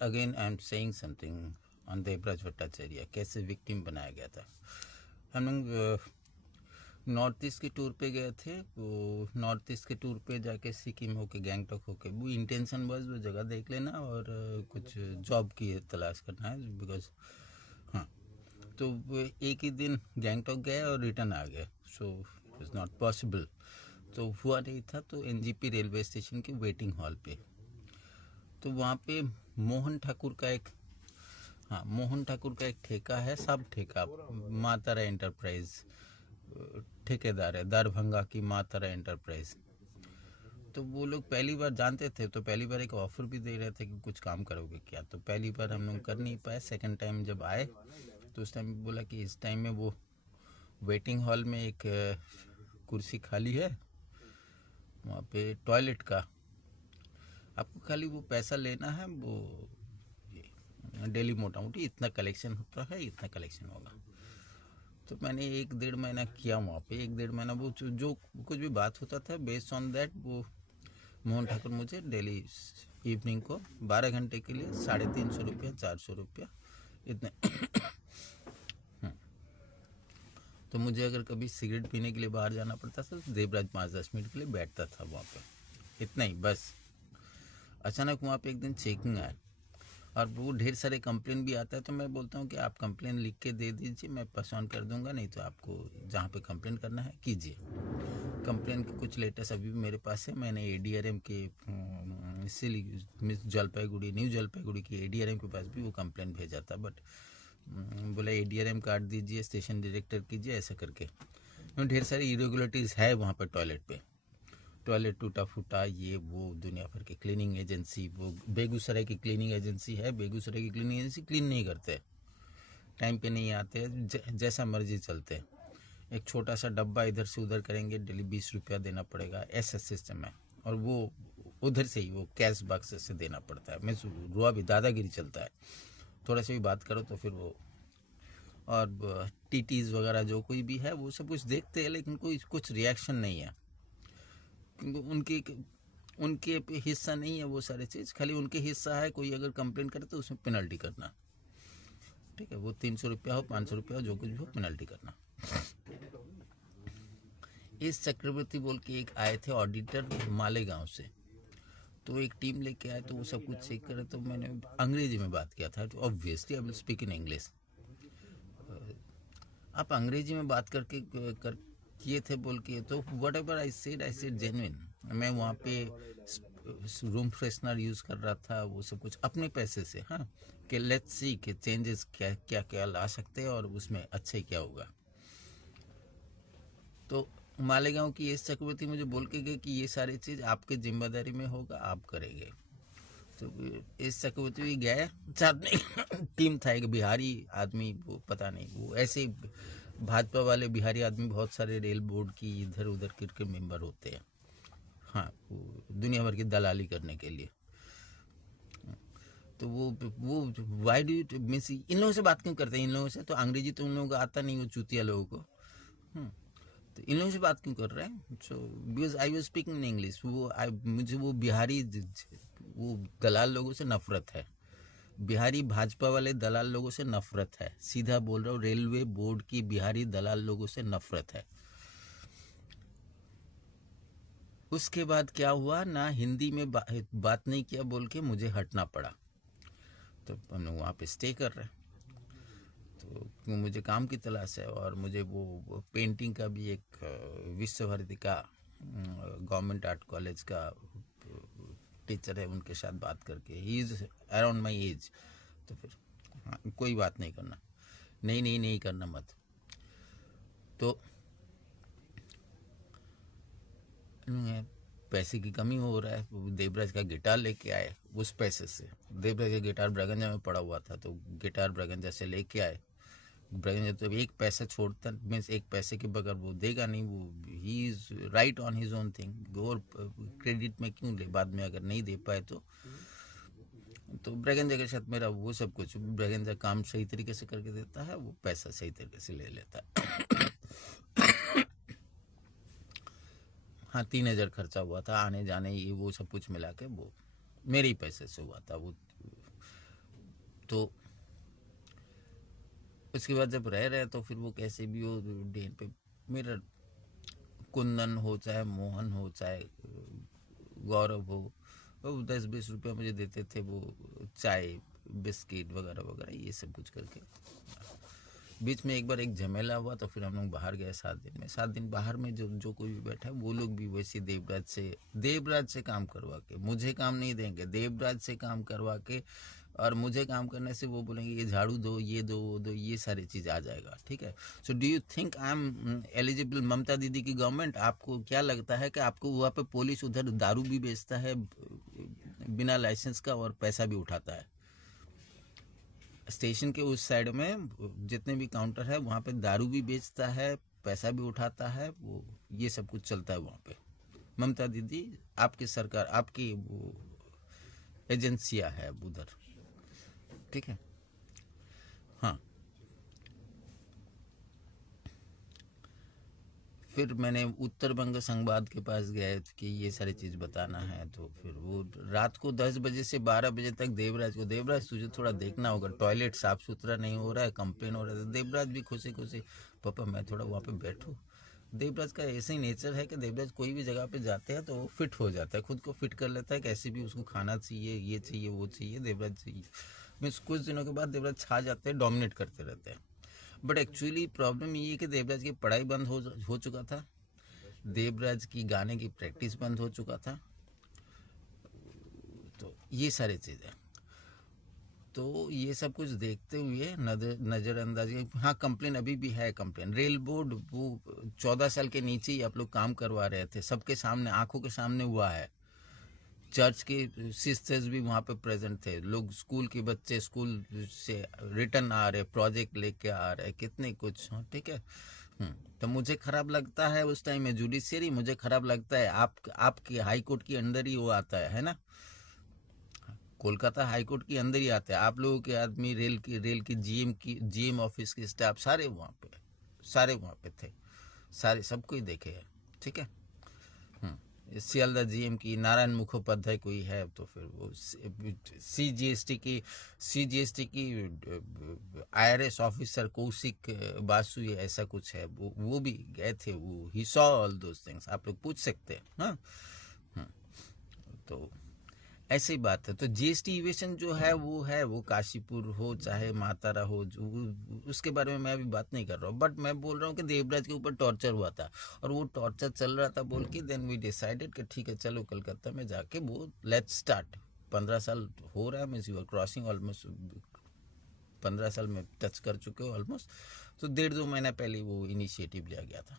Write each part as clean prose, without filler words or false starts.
Again I am saying something on Devraj Bhattacharya, कैसे victim बनाया गया था। हम लोग नॉर्थ ईस्ट के टूर पे गए थे। वो नॉर्थ ईस्ट के टूर पे जाके सिक्किम होके गैंगटॉक होके वो इंटेंशन बस वो जगह देख लेना और कुछ जॉब की तलाश करना है, बिकॉज हाँ। तो वो एक ही दिन गैंगटॉक गए और रिटर्न आ गए, सो इट्स नॉट पॉसिबल। तो हुआ नहीं था, तो एनजीपी रेलवे स्टेशन के वेटिंग हॉल पे, तो वहाँ पे मोहन ठाकुर का एक, हाँ मोहन ठाकुर का एक ठेका है, सब ठेका, माँ तारा एंटरप्राइज ठेकेदार है, दरभंगा की माँ तारा एंटरप्राइज। तो वो लोग पहली बार जानते थे, तो पहली बार एक ऑफर भी दे रहे थे कि कुछ काम करोगे क्या। तो पहली बार हम लोग कर नहीं पाए। सेकंड टाइम जब आए तो उस टाइम बोला कि इस टाइम में वो वेटिंग हॉल में एक कुर्सी खाली है, वहाँ पे टॉयलेट का, आपको खाली वो पैसा लेना है, वो डेली मोटा मोटी इतना कलेक्शन होता है, इतना कलेक्शन होगा। तो मैंने 1-1.5 महीना किया वहाँ पे। 1-1.5 महीना वो जो कुछ भी बात होता था बेस्ड ऑन दैट, वो मोहन ठाकुर मुझे डेली इवनिंग को 12 घंटे के लिए 350 रुपया 400 रुपया इतने तो मुझे अगर कभी सिगरेट पीने के लिए बाहर जाना पड़ता था तो देवराज 5-10 मिनट के लिए बैठता था वहाँ पे, इतना ही बस। अचानक वहाँ पे एक दिन चेकिंग आया और वो ढेर सारे कंप्लेन भी आता है, तो मैं बोलता हूँ कि आप कंप्लेन लिख के दे दीजिए, मैं पास ऑन कर दूंगा, नहीं तो आपको जहाँ पे कंप्लेन करना है कीजिए। कंप्लेन के कुछ लेटर्स अभी भी मेरे पास है। मैंने एडीआरएम के इसीलिए मिस जलपाईगुड़ी, न्यू जलपाईगुड़ी की एडीआरएम के पास भी वो कंप्लेन भेजा था, बट बोला एडीआरएम काट दीजिए, स्टेशन डायरेक्टर कीजिए, ऐसा करके। ढेर सारी इरेगुलरिटीज़ है वहाँ पर टॉयलेट पे, टॉयलेट टूटा फूटा, ये वो दुनिया भर की क्लीनिंग एजेंसी, वो बेगूसराय की क्लीनिंग एजेंसी है, बेगूसराय की क्लीनिंग एजेंसी क्लीन नहीं करते, टाइम पे नहीं आते, जैसा मर्जी चलते। एक छोटा सा डब्बा इधर से उधर करेंगे, डेली 20 रुपया देना पड़ेगा, ऐसा सिस्टम है। और वो उधर से ही वो कैश बक्स से देना पड़ता है। मैं रुआ भी दादागिरी चलता है, थोड़ा सा भी बात करो तो फिर वो। और टीटीज़ वगैरह जो कोई भी है वो सब कुछ देखते हैं, लेकिन कोई कुछ रिएक्शन नहीं है, क्योंकि उनके हिस्सा नहीं है वो सारी चीज़। खाली उनके हिस्सा है, कोई अगर कंप्लेन करे तो उसमें पेनल्टी करना, ठीक है, वो 300 रुपया हो 500 रुपया हो, जो कुछ भी हो, पेनल्टी करना। इस चक्रवर्ती बोल के एक आए थे ऑडिटर मालेगांव से, तो एक टीम लेके आए, तो वो सब कुछ चेक करे। तो मैंने अंग्रेजी में बात किया था, तो obviously I will speak in English. आप अंग्रेजी में बात करके कर किए थे बोल के, तो what ever I said genuine. मैं वहाँ पे रूम फ्रेशनर यूज़ कर रहा था, वो सब कुछ अपने पैसे से, हाँ, कि लेट्स सी कि चेंजेस क्या क्या क्या ला सकते हैं और उसमें अच्छे क्या होगा। तो मालेगांव की एस चक्रवर्ती मुझे बोल के गए कि ये सारी चीज़ आपके जिम्मेदारी में होगा, आप करेंगे। तो एस चक्रवर्ती भी गए, साथ में टीम था एक बिहारी आदमी, वो पता नहीं, वो ऐसे ही भाजपा वाले बिहारी आदमी बहुत सारे रेल बोर्ड की इधर उधर के मेंबर होते हैं, हाँ, वो दुनिया भर की दलाली करने के लिए। तो वो why do you means in लोगों से बात क्यों करते हैं, इन लोगों से तो अंग्रेजी तो उन लोगों को आता नहीं, वो चूतिया लोगों को। तो इन लोगों से बात क्यों कर रहे हैं। So because I was speaking in English. मुझे वो बिहारी वो दलाल लोगों से नफरत है, बिहारी भाजपा वाले दलाल लोगों से नफरत है, सीधा बोल रहा हूँ, रेलवे बोर्ड की बिहारी दलाल लोगों से नफरत है। उसके बाद क्या हुआ ना, हिंदी में बात नहीं किया बोल के मुझे हटना पड़ा। तो हम लोग वहाँ पे स्टे कर रहे हैं, तो मुझे काम की तलाश है, और मुझे वो पेंटिंग का भी एक विश्व भारती का गवर्नमेंट आर्ट कॉलेज का टीचर है, उनके साथ बात करके, he is around my age. तो फिर हाँ, कोई बात नहीं करना, नहीं नहीं नहीं करना मत। तो पैसे की कमी हो रहा है, देवराज का गिटार लेके आए, उस पैसे से। देवराज का गिटार ब्रगंजा में पड़ा हुआ था, तो गिटार ब्रगंजा से लेके आए। ब्रगंजा तो एक पैसा छोड़ता, मीन्स एक पैसे के बगैर वो देगा नहीं, वो he is right on his own thing, और क्रेडिट में क्यों ले बाद में अगर नहीं दे पाए तो ब्रगंजा के साथ मेरा वो सब कुछ, ब्रगंजा काम सही तरीके से करके देता है, वो पैसा सही तरीके से ले लेता है। हाँ, 3,000 खर्चा हुआ था, आने जाने ये वो सब कुछ मिला के वो मेरे ही पैसे से हुआ था वो। तो उसके बाद जब रह रहे तो फिर वो कैसे भी हो डेन पे मेरा कुंदन हो चाहे मोहन हो चाहे गौरव हो, वो 10-20 रुपये मुझे देते थे, वो चाय बिस्किट वगैरह वगैरह ये सब कुछ करके। बीच में एक बार एक झमेला हुआ तो फिर हम लोग बाहर गए 7 दिन में। 7 दिन बाहर में जो जो कोई भी बैठा है वो लोग भी वैसे देवराज से काम करवा के, मुझे काम नहीं देंगे, देवराज से काम करवा के, और मुझे काम करने से वो बोलेंगे ये झाड़ू दो, ये दो, वो दो, ये सारी चीज़ आ जाएगा। ठीक है। So do you think I am eligible? Mamata Didi की गवर्नमेंट, आपको क्या लगता है कि आपको वहाँ पे पुलिस उधर दारू भी बेचता है बिना लाइसेंस का और पैसा भी उठाता है? स्टेशन के उस साइड में जितने भी काउंटर है वहाँ पे दारू भी बेचता है, पैसा भी उठाता है, वो ये सब कुछ चलता है वहाँ पे। ममता दीदी, आपकी सरकार, आपकी वो एजेंसियाँ है उधर। ठीक है। हाँ, फिर मैंने उत्तर बंग संवाद के पास गया कि ये सारी चीज़ बताना है, तो फिर वो रात को 10 बजे से 12 बजे तक देवराज तुझे थोड़ा देखना होगा, टॉयलेट साफ़ सुथरा नहीं हो रहा है, कंप्लेन हो रहा है। देवराज भी खुशी खुशी, पापा मैं थोड़ा वहाँ पे बैठूँ। देवराज का ऐसे ही नेचर है कि देवराज कोई भी जगह पे जाते हैं तो वो फिट हो जाता है, खुद को फिट कर लेता है, कैसे भी उसको खाना चाहिए, ये चाहिए, वो चाहिए, देवराज चाहिए। मीन्स कुछ दिनों के बाद देवराज छा जाते हैं, डोमिनेट करते रहते हैं। बट एक्चुअली प्रॉब्लम ये है कि देवराज की पढ़ाई बंद हो चुका था, देवराज की गाने की प्रैक्टिस बंद हो चुका था, तो ये सारी चीज़ें, तो ये सब कुछ देखते हुए नज़रअंदाजी। हाँ, कंप्लेन अभी भी है। कंप्लेन रेल बोर्ड वो 14 साल के नीचे ही आप लोग काम करवा रहे थे, सबके सामने, आंखों के सामने हुआ है। चर्च के सिस्टर्स भी वहाँ पे प्रेजेंट थे, लोग स्कूल के बच्चे स्कूल से रिटर्न आ रहे, प्रोजेक्ट लेके आ रहे, कितने कुछ। हाँ, ठीक है। तो मुझे ख़राब लगता है उस टाइम में जुडिशरी, मुझे ख़राब लगता है आपके हाई कोर्ट के अंदर ही वो आता है ना, कोलकाता हाई कोर्ट के अंदर ही आता है। आप लोगों के आदमी, रेल की जीएम ऑफिस के स्टाफ सारे वहाँ पे थे, सारे सबको ही देखे हैं। ठीक है। सियालदा जीएम की नारायण मुखोपाध्याय कोई है, तो फिर वो सीजीएसटी की आईआरएस ऑफिसर कौशिक बासु या ऐसा कुछ है, वो भी गए थे, वो he saw all those things, आप लोग पूछ सकते हैं। हाँ। तो ऐसी बात है। तो जीएसटी इवेशन जो है वो काशीपुर हो चाहे मातारा हो, उसके बारे में मैं अभी बात नहीं कर रहा हूँ, बट मैं बोल रहा हूँ कि देवराज के ऊपर टॉर्चर हुआ था और वो टॉर्चर चल रहा था बोल के देन वी डिसाइडेड कि ठीक है चलो कलकत्ता में जाके वो लेट्स स्टार्ट। 15 साल हो रहा है, means you are crossing almost 15 साल में टच कर चुके हो ऑलमोस्ट। तो 1.5-2 महीना पहले वो इनिशिएटिव लिया गया था।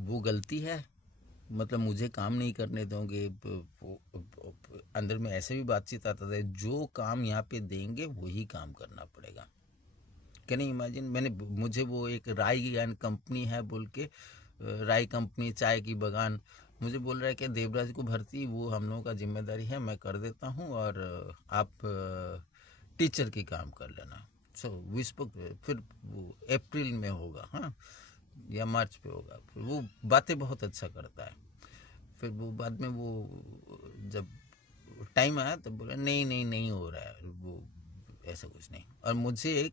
वो गलती है, मतलब मुझे काम नहीं करने दोगे, अंदर में ऐसे भी बातचीत आता था, जो काम यहाँ पे देंगे वही काम करना पड़ेगा। Can you imagine? मुझे वो एक राई एंड कंपनी है बोल के, राई कंपनी चाय की बगान, मुझे बोल रहा है कि देवराज को भर्ती वो हम लोगों का जिम्मेदारी है, मैं कर देता हूँ और आप टीचर की काम कर लेना। सो विस्पक फिर वो अप्रैल में होगा, हाँ, या मार्च पे होगा। फिर वो बातें बहुत अच्छा करता है। फिर वो बाद में वो जब टाइम आया तो बोला नहीं नहीं नहीं हो रहा है वो, ऐसा कुछ नहीं। और मुझे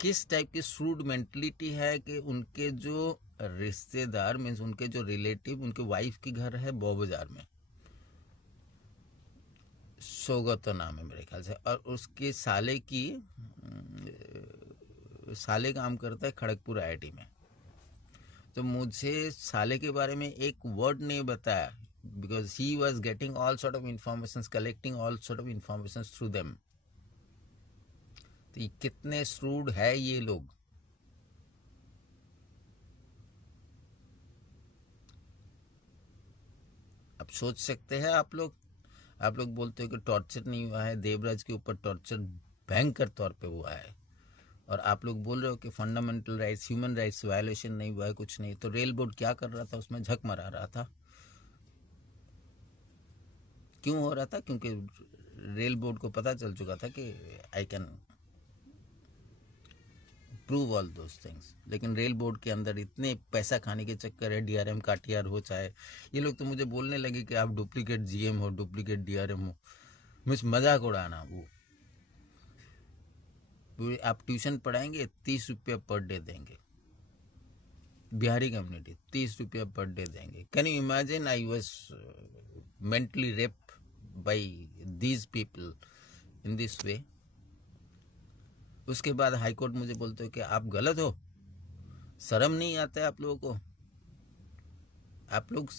किस टाइप की श्रूड मेंटलिटी है कि उनके जो रिश्तेदार मीन्स उनके जो रिलेटिव, उनके वाइफ की घर है बौ बाजार में, सौगत नाम है मेरे ख्याल से, और उसके साले काम करता है खड़गपुर आईआईटी में। तो मुझे साले के बारे में एक वर्ड नहीं बताया, because he was getting all sort of information, collecting all sort of information through them. तो ये कितने श्रूड है ये लोग। अब सोच सकते हैं आप लोग बोलते हो कि टॉर्चर नहीं हुआ है, देवराज के ऊपर टॉर्चर भयंकर तौर पे हुआ है, और आप लोग बोल रहे हो कि fundamental rights, human rights violation नहीं हुआ है, कुछ नहीं। तो रेल बोर्ड क्या कर रहा था? उसमें झक मरा रहा था। क्यों हो रहा था? क्योंकि रेल बोर्ड को पता चल चुका था कि I can prove all those things. लेकिन रेल बोर्ड के अंदर इतने पैसा खाने के चक्कर है, डीआरएम काटियार हो चाहे, ये लोग तो मुझे बोलने लगे कि आप डुप्लीकेट जीएम हो, डुप्लीकेट डीआरएम हो। मुझे मजाक उड़ाना। वो आप ट्यूशन पढ़ाएंगे 30 रुपया पर डे देंगे, बिहारी कम्युनिटी 30 रुपया पर डे देंगे। Can you imagine? I was mentally rape by these people in this way. उसके बाद हाई कोर्ट मुझे बोलते हो कि आप गलत हो, शर्म नहीं आता है आप लोगों को? आप लोग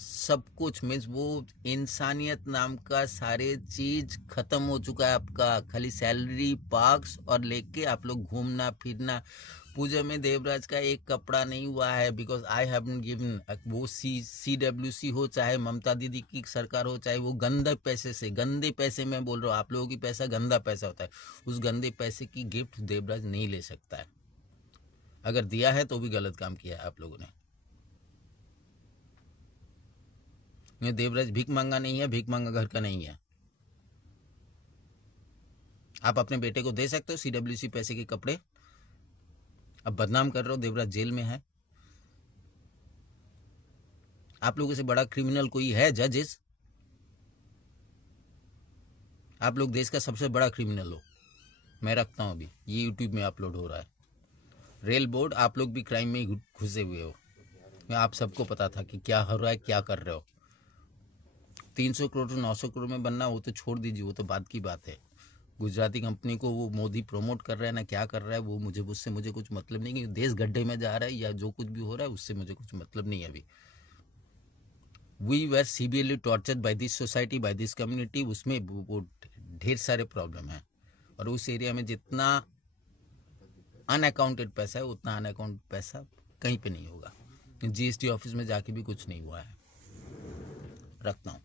सब कुछ मीन्स वो इंसानियत नाम का सारे चीज खत्म हो चुका है आपका। खाली सैलरी, पार्क्स और लेके आप लोग घूमना फिरना। पूजा में देवराज का एक कपड़ा नहीं हुआ है बिकॉज आई हैवंट गिवन। वो CWC हो चाहे ममता दीदी की सरकार हो, चाहे वो गंदे पैसे से, गंदे पैसे में बोल रहा हूँ, आप लोगों की पैसा गंदा पैसा होता है, उस गंदे पैसे की गिफ्ट देवराज नहीं ले सकता है। अगर दिया है तो भी गलत काम किया है आप लोगों ने। ये देवराज भीख मांगा नहीं है, भीख मांगा घर का नहीं है। आप अपने बेटे को दे सकते हो CWC पैसे के कपड़े। अब बदनाम कर रहे हो, देवराज जेल में है। आप लोगों से बड़ा क्रिमिनल कोई है? जजेस, आप लोग देश का सबसे बड़ा क्रिमिनल हो। मैं रखता हूं, अभी ये यूट्यूब में अपलोड हो रहा है। रेल बोर्ड, आप लोग भी क्राइम में घुसे हुए हो। मैं आप सबको पता था कि क्या हो रहा है, क्या कर रहे हो। 300 करोड़ 900 करोड़ में बनना, वो तो छोड़ दीजिए, वो तो बाद की बात है। गुजराती कंपनी को वो मोदी प्रमोट कर रहा है ना, क्या कर रहा है वो, उससे मुझे कुछ मतलब नहीं। कि देश गड्ढे में जा रहा है या जो कुछ भी हो रहा है, उससे मुझे कुछ मतलब नहीं है अभी। We were severely tortured by this society, by this community. उसमें वो ढेर सारे प्रॉब्लम है। और उस एरिया में जितना अनअकाउंटेड पैसा है, उतना अनअकाउंटेड पैसा कहीं पे नहीं होगा। GST ऑफिस में जाके भी कुछ नहीं हुआ है। रखता हूँ।